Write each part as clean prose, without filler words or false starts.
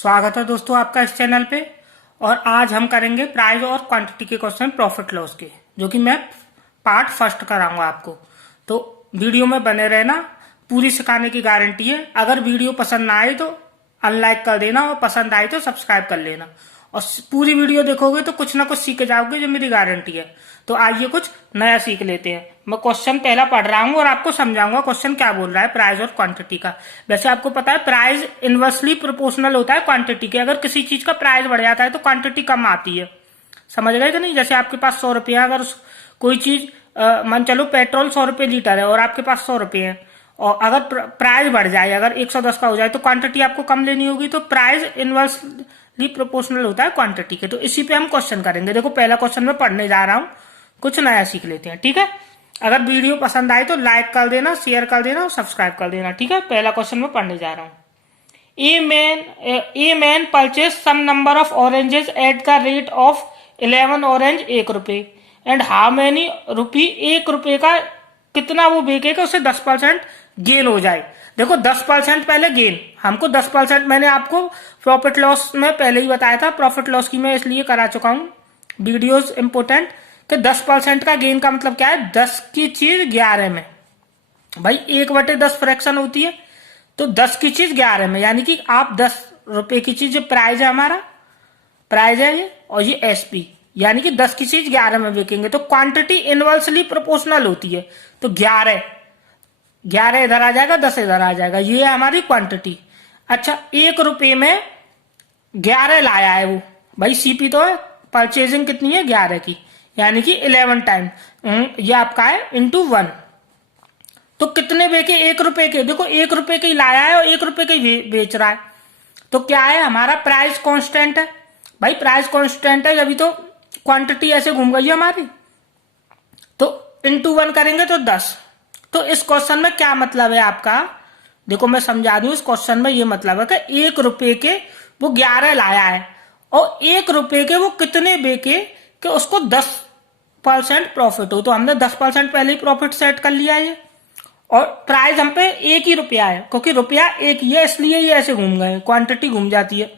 स्वागत है दोस्तों आपका इस चैनल पे। और आज हम करेंगे प्राइस और क्वांटिटी के क्वेश्चन प्रॉफिट लॉस के, जो कि मैं पार्ट फर्स्ट कराऊंगा आपको। तो वीडियो में बने रहना, पूरी सिखाने की गारंटी है। अगर वीडियो पसंद ना आए तो अनलाइक कर देना और पसंद आए तो सब्सक्राइब कर लेना। और पूरी वीडियो देखोगे तो कुछ ना कुछ सीख के जाओगे, जो मेरी गारंटी है। तो आइए कुछ नया सीख लेते हैं। मैं क्वेश्चन पहला पढ़ रहा हूँ और आपको समझाऊंगा क्वेश्चन क्या बोल रहा है प्राइस और क्वांटिटी का। वैसे आपको पता है प्राइस इनवर्सली प्रोपोर्शनल होता है क्वांटिटी के। अगर किसी चीज का प्राइस बढ़ जाता है तो क्वांटिटी कम आती है। समझ गए कि नहीं? जैसे आपके पास 100 रुपये, अगर कोई चीज मान चलो पेट्रोल 100 रुपये लीटर है और आपके पास 100 रुपये है, और अगर प्राइस बढ़ जाए, अगर 110 का हो जाए, तो क्वांटिटी आपको कम लेनी होगी। तो प्राइस इनवर्सली प्रोपोर्शनल होता है क्वांटिटी के। तो इसी पे हम क्वेश्चन करेंगे। देखो पहला क्वेश्चन मैं पढ़ने जा रहा हूँ, कुछ नया सीख लेते हैं, ठीक है। अगर वीडियो पसंद आए तो लाइक कर देना, शेयर कर देना और सब्सक्राइब कर देना, ठीक है। पहला क्वेश्चन मैं पढ़ने जा रहा हूँ। A man purchase some number of oranges at the rate of 11 orange 1 रुपए एंड हाउ मेनी रुपी 1 रुपए का कितना वो बेचेगा उसे 10% गेन हो जाए। देखो 10% पहले गेन, हमको 10%, मैंने आपको प्रॉफिट लॉस में पहले ही बताया था। प्रॉफिट लॉस की मैं इसलिए करा चुका हूँ वीडियोस इंपोर्टेंट, कि 10% का गेन का मतलब क्या है? 10 की चीज 11 में। भाई 1/10 फ्रैक्शन होती है, तो 10 की चीज 11 में, यानी कि आप 10 रुपए की चीज, जो प्राइस है, हमारा प्राइस है ये, और ये एसपी, यानी कि 10 की चीज 11 में बिकेंगे। तो क्वांटिटी इनवर्सली प्रोपोर्शनल होती है। तो 11 इधर आ जाएगा, 10 इधर आ जाएगा, ये है हमारी क्वांटिटी। अच्छा, 1 रुपए में 11 लाया है वो। भाई सीपी तो है, परचेजिंग कितनी है? 11 की, यानी कि 11 टाइम ये आपका है इंटू 1। तो कितने बेचे? 1 रुपए के। देखो 1 रुपए के ही लाया है और 1 रुपए के ही बेच रहा है। तो क्या है हमारा? प्राइस कांस्टेंट है। भाई प्राइस कांस्टेंट है, अभी तो क्वांटिटी ऐसे घूम गई है हमारी। तो इंटू 1 करेंगे तो 10। तो इस क्वेश्चन में क्या मतलब है आपका? देखो मैं समझा दूं। इस क्वेश्चन में ये मतलब है कि 1 रुपए के वो 11 लाया है और 1 रुपए के वो कितने बेचे कि उसको 10% प्रॉफिट हो। तो हमने 10% पहले ही प्रॉफिट सेट कर लिया है। और प्राइस हम पे 1 ही रुपया है, क्योंकि रुपया 1 ही है, इसलिए ये ऐसे घूम गए, क्वांटिटी घूम जाती है।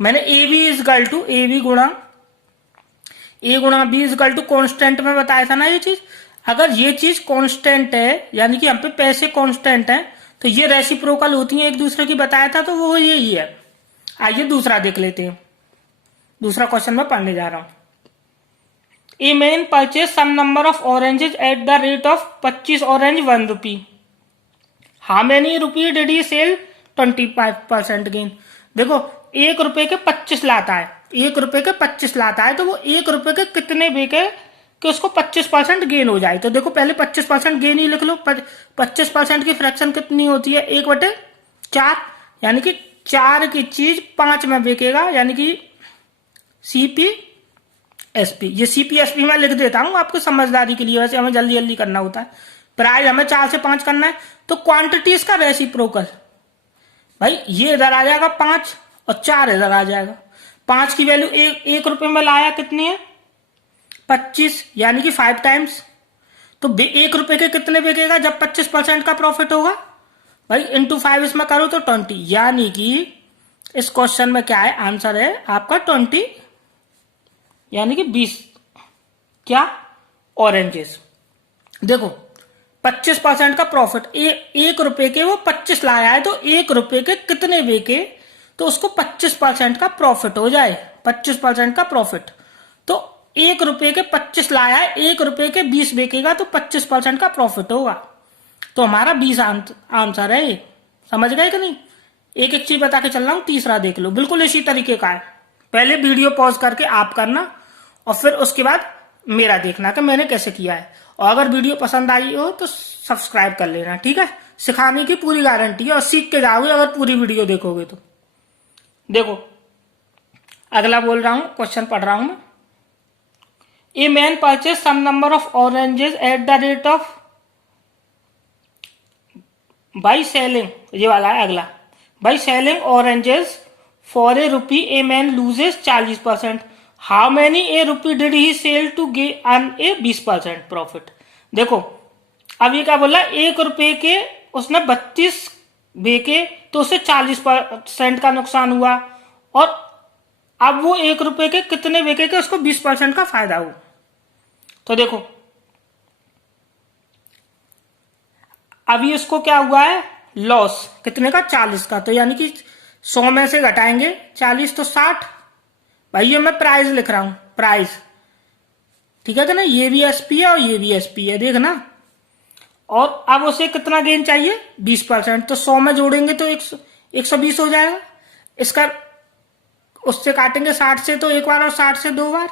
मैंने A B equal to A B गुणा ए गुणा बी इजकल टू कॉन्स्टेंट में बताया था ना ये चीज। अगर ये चीज कांस्टेंट है, यानी कि हम पे पैसे कांस्टेंट हैं, तो ये रेसिप्रोकल होती हैं एक दूसरे की, बताया था। तो वो यही है। आइए दूसरा देख लेते हैं। दूसरा क्वेश्चन मैं पढ़ने जा रहा हूं। A man purchase some number of oranges at the rate of 25 orange 1 rupee. How many rupee did he sell? 25% gain. देखो 1 रुपए के 25 लाता है, 1 रुपए के 25 लाता है, तो वो 1 रुपए के कितने बेचे कि उसको 25% गेन हो जाए। तो देखो पहले 25% गेन ही लिख लो। 25% की फ्रैक्शन कितनी होती है? 1/4, यानी कि 4 की चीज 5 में बेचेगा, यानी कि सीपी एसपी। ये सीपी एसपी मैं लिख देता हूं आपको समझदारी के लिए, वैसे हमें जल्दी जल्दी करना होता है। प्राइस हमें 4 से 5 करना है। तो क्वांटिटी इसका रेसिप्रोकल, भाई ये इधर आ जाएगा 5 और 4 इधर आ जाएगा। 5 की वैल्यू 1 रुपए में लाया, कितनी है? 25, यानी कि 5 टाइम्स। तो 1 रुपए के कितने बिकेगा जब 25% का प्रॉफिट होगा? भाई इंटू 5 इसमें करो तो 20, यानी कि इस क्वेश्चन में क्या है? आंसर है आपका 20, यानी कि 20 क्या? ऑरेंजेस। देखो 25% का प्रॉफिट, 1 रुपए के वो 25 लाया है, तो 1 रुपए के कितने बेचे तो उसको 25% का प्रॉफिट हो जाए। 25% का प्रॉफिट, तो 1 रुपए के 25 लाया है, 1 रुपए के 20 बेचेगा तो 25% का प्रॉफिट होगा। तो हमारा 20 आंसर है ये। समझ गए कि नहीं? एक एक चीज बता के चल रहा हूं। तीसरा देख लो, बिल्कुल इसी तरीके का है। पहले वीडियो पॉज करके आप करना और फिर उसके बाद मेरा देखना कि मैंने कैसे किया है। और अगर वीडियो पसंद आई हो तो सब्सक्राइब कर लेना, ठीक है। सिखाने की पूरी गारंटी है और सीख के जाओगे अगर पूरी वीडियो देखोगे तो। देखो अगला बोल रहा हूं, क्वेश्चन पढ़ रहा हूं मैं। A man purchase some number of oranges at the rate of, by selling, ये वाला है अगला। By selling oranges for a rupee a man loses 40%। How many a rupee did he sell to earn a 20% profit. देखो अब ये क्या बोला? 1 रुपए के उसने 32 बेचे तो उसे 40% का नुकसान हुआ, और अब वो 1 रुपए के कितने बेचे के उसको 20% का फायदा हो। तो देखो अभी उसको क्या हुआ है, लॉस कितने का, 40 का। तो यानी कि 100 में से घटाएंगे 40 तो 60। भाई ये मैं प्राइस लिख रहा हूं, प्राइस, ठीक है ना, ये भी एसपी है और ये भी एसपी है, देखना। और अब उसे कितना गेन चाहिए, 20%। तो 100 में जोड़ेंगे तो 120 हो जाएगा। इसका उससे काटेंगे 60 से तो एक बार और 60 से 2 बार।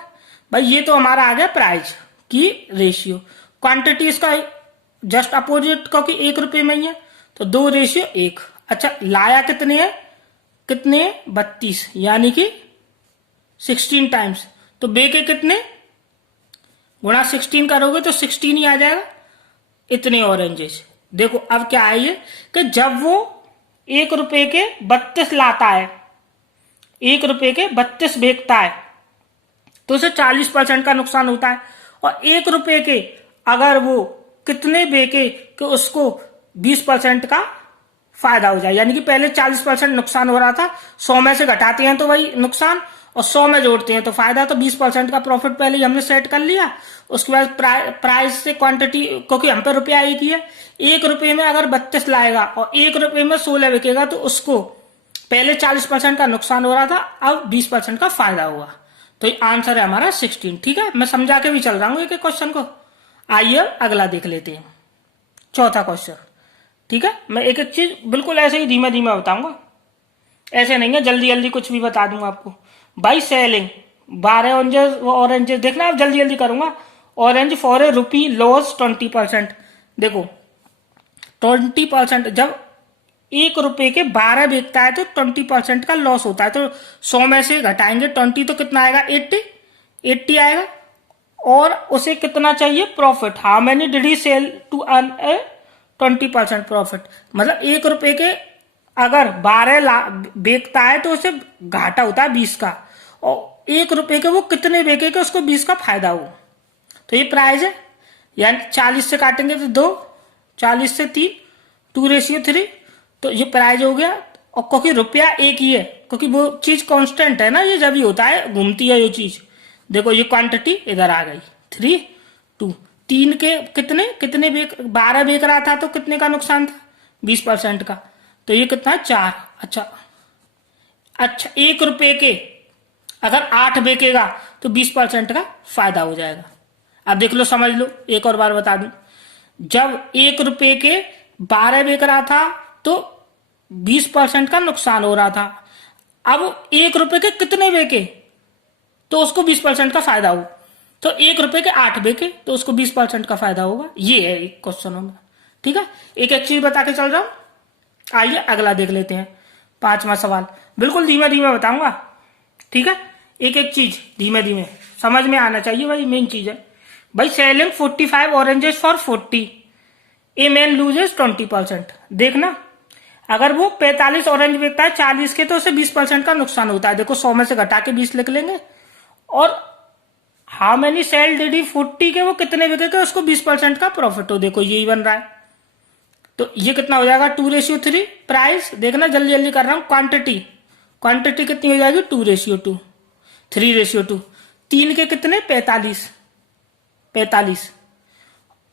भाई ये तो हमारा आ गया प्राइस की रेशियो। क्वांटिटी इसका जस्ट अपोजिट, क्योंकि 1 रुपए में ही है तो 2:1। अच्छा लाया कितने है, कितने 32, यानी कि 16 टाइम्स। तो बेके कितने, गुणा 16 करोगे तो 16 ही आ जाएगा, इतने ऑरेंजेस। देखो अब क्या है ये कि जब वो 1 रुपए के 32 लाता है, 1 रुपए के 32 बेचता है तो उसे 40% का नुकसान होता है। और 1 रुपए के अगर वो कितने बेचे कि उसको 20% का फायदा हो जाए, यानी कि पहले 40% नुकसान हो रहा था, 100 में से घटाते हैं तो भाई नुकसान, और 100 में जोड़ते हैं तो फायदा। तो 20% का प्रॉफिट पहले ही हमने सेट कर लिया। उसके बाद प्राइस से क्वांटिटी, क्योंकि हम पे रुपया एक ही है, 1 रुपए में अगर 32 लाएगा और 1 रुपए में 16 बिकेगा तो उसको पहले 40% का नुकसान हो रहा था, अब 20% का फायदा हुआ। तो आंसर है हमारा 16। ठीक है, मैं समझा के भी चल रहा हूँ एक एक क्वेश्चन को। आइए अगला देख लेते हैं, चौथा क्वेश्चन। ठीक है, मैं एक एक चीज बिल्कुल ऐसे ही धीमे धीमे बताऊंगा, ऐसे नहीं है जल्दी जल्दी कुछ भी बता दूंगा आपको। बाई सेलिंग 12 ऑरेंजेस, देखना आप जल्दी जल्दी करूंगा। Orange for a rupee loss 20%। देखो 20%, जब 1 रुपए के 12 बेचता है तो 20% का लॉस होता है। तो 100 में से घटाएंगे 20 तो कितना आएगा, 80 आएगा। और उसे कितना चाहिए profit, how many did he sell to earn a 20% profit. मतलब 1 रुपए के अगर 12 बेचता है तो उसे घाटा होता है 20 का, और 1 रुपए के वो कितने बेचे के उसको 20 का फायदा हो। तो ये प्राइस है, यानी 40 से काटेंगे तो 2, 40 से 3, 2:3, तो ये प्राइस हो गया। और क्योंकि रुपया एक ही है, क्योंकि वो चीज कांस्टेंट है ना, ये जब ही होता है, घूमती है ये चीज। देखो ये क्वांटिटी इधर आ गई, 3, 2, 3 के कितने 12 बेच रहा था तो कितने का नुकसान था, 20% का। तो ये कितना है, 4। अच्छा 1 रुपए के अगर 8 बेचेगा तो 20% का फायदा हो जाएगा। अब देख लो, समझ लो, एक और बार बता दूं। जब 1 रुपए के 12 बेच रहा था तो 20% का नुकसान हो रहा था। अब 1 रुपए के कितने बेचे तो उसको 20% का फायदा हो। तो 1 रुपए के 8 बेचे तो उसको 20% का फायदा होगा। ये है एक क्वेश्चन में। ठीक है, एक एक चीज बता के चल रहा हूं। आइए अगला देख लेते हैं, 5वां सवाल। बिल्कुल धीमे धीमे बताऊंगा, ठीक है, एक एक चीज धीमे धीमे समझ में आना चाहिए, भाई मेन चीज है। भाई selling 45 oranges for 40, a man loses 20%। देखना अगर वो 45 ऑरेंज बेचता है 40 के तो उसे 20% का नुकसान होता है। देखो 100 में से घटा के 20 लिख लेंगे। और how many sell did he 40 के, वो कितने बिके के उसको 20% का प्रॉफिट हो। देखो यही बन रहा है, तो ये कितना हो जाएगा, 2:3। प्राइस देखना जल्दी जल्दी कर रहा हूं, क्वांटिटी कितनी हो जाएगी, 2:2, 3:2। 3 के कितने, 45।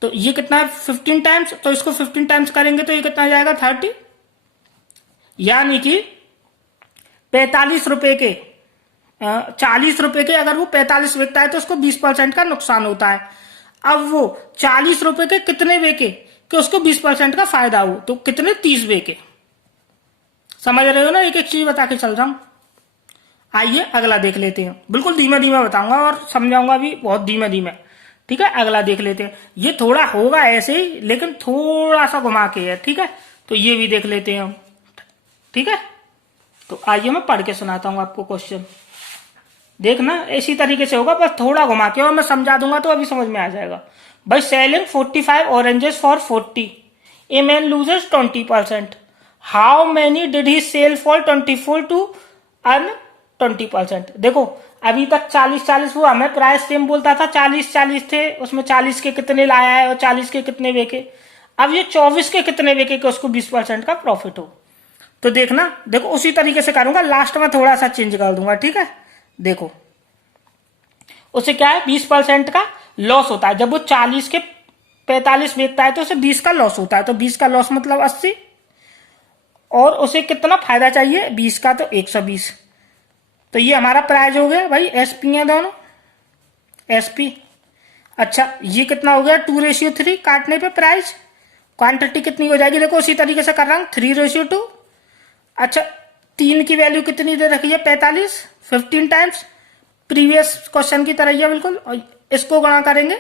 तो ये कितना है, 15 टाइम्स। तो इसको 15 टाइम्स करेंगे तो ये कितना जाएगा, 30। यानी कि 45 रुपए के 40 रुपए के अगर वो 45 बेचता है तो उसको 20% का नुकसान होता है। अब वो 40 रुपए के कितने बेचे कि उसको 20% का फायदा हो, तो कितने, 30 बेचे। समझ रहे हो ना, एक एक चीज बता के चल रहा हूं। आइए अगला देख लेते हैं, बिल्कुल धीमे धीमे बताऊंगा और समझाऊंगा भी बहुत धीमे धीमे। ठीक है, अगला देख लेते हैं। ये थोड़ा होगा ऐसे ही लेकिन थोड़ा सा घुमा के है, ठीक है। तो ये भी देख लेते हैं हम, ठीक है। तो आइए मैं पढ़ के सुनाता हूं आपको क्वेश्चन, देखना इसी तरीके से होगा, बस थोड़ा घुमा के, और मैं समझा दूंगा तो अभी समझ में आ जाएगा। By selling 45 oranges for 40, a man loses 20%। How many did he sell for 24 to earn 20%। देखो अभी तक 40 वो हमें प्राइस सेम बोलता था, 40 थे, उसमें 40 के कितने लाया है और 40 के कितने बेचे। अब ये 24 के कितने बेचे कि उसको 20% का प्रॉफिट हो। तो देखना, देखो उसी तरीके से करूंगा, लास्ट में थोड़ा सा चेंज कर दूंगा, ठीक है। देखो उसे क्या है, 20% का लॉस होता है। जब वो 40 के 45 बेचता है तो उसे 20 का लॉस होता है। तो 20 का लॉस मतलब 80, और उसे कितना फायदा चाहिए, 20 का, तो 120। तो ये हमारा प्राइस हो गया भाई, एसपी है दोनों, एसपी। अच्छा ये कितना हो गया, 2:3 काटने पे प्राइस। क्वांटिटी कितनी हो जाएगी, देखो उसी तरीके से कर रहा हूं, 3:2। अच्छा 3 की वैल्यू कितनी दे रखी है, 45, 15 टाइम्स, प्रीवियस क्वेश्चन की तरह ही है बिल्कुल। और इसको गुणा करेंगे,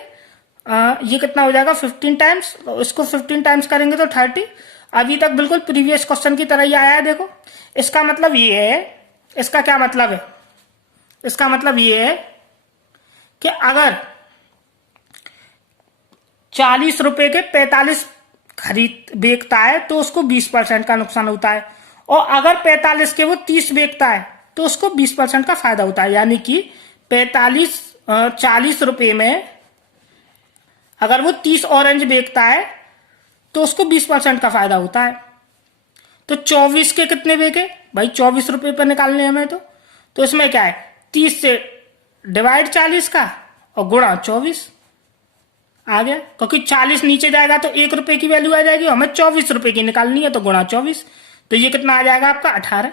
ये कितना हो जाएगा, 15 टाइम्स, इसको 15 टाइम्स करेंगे तो 30। अभी तक बिल्कुल प्रीवियस क्वेश्चन की तरह ही आया है। देखो इसका मतलब ये है, इसका क्या मतलब है, इसका मतलब ये है कि अगर 40 रुपए के 45 खरीद बेचता है तो उसको 20% का नुकसान होता है, और अगर 45 के वो 30 बेचता है तो उसको 20% का फायदा होता है। यानी कि 40 रुपए में अगर वो 30 ऑरेंज बेचता है तो उसको 20% का फायदा होता है। तो 24 के कितने बेचे भाई, 24 रुपए पर निकालने हमें। तो इसमें क्या है, 30 से डिवाइड 40 का और गुणा 24 आ गया, क्योंकि 40 नीचे जाएगा तो 1 रुपए की वैल्यू आ जाएगी, हमें 24 रुपए की निकालनी है, तो गुणा 24। तो ये कितना आ जाएगा आपका, 18,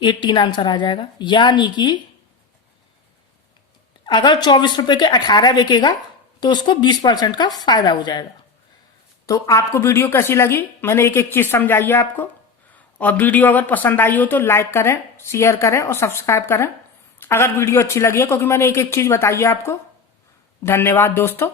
18 आंसर आ जाएगा। यानी कि अगर 24 रुपए के 18 बिकेगा तो उसको 20% का फायदा हो जाएगा। तो आपको वीडियो कैसी लगी, मैंने एक एक चीज समझाई है आपको। और वीडियो अगर पसंद आई हो तो लाइक करें, शेयर करें और सब्सक्राइब करें अगर वीडियो अच्छी लगी है, क्योंकि मैंने एक एक चीज बताई है आपको। धन्यवाद दोस्तों।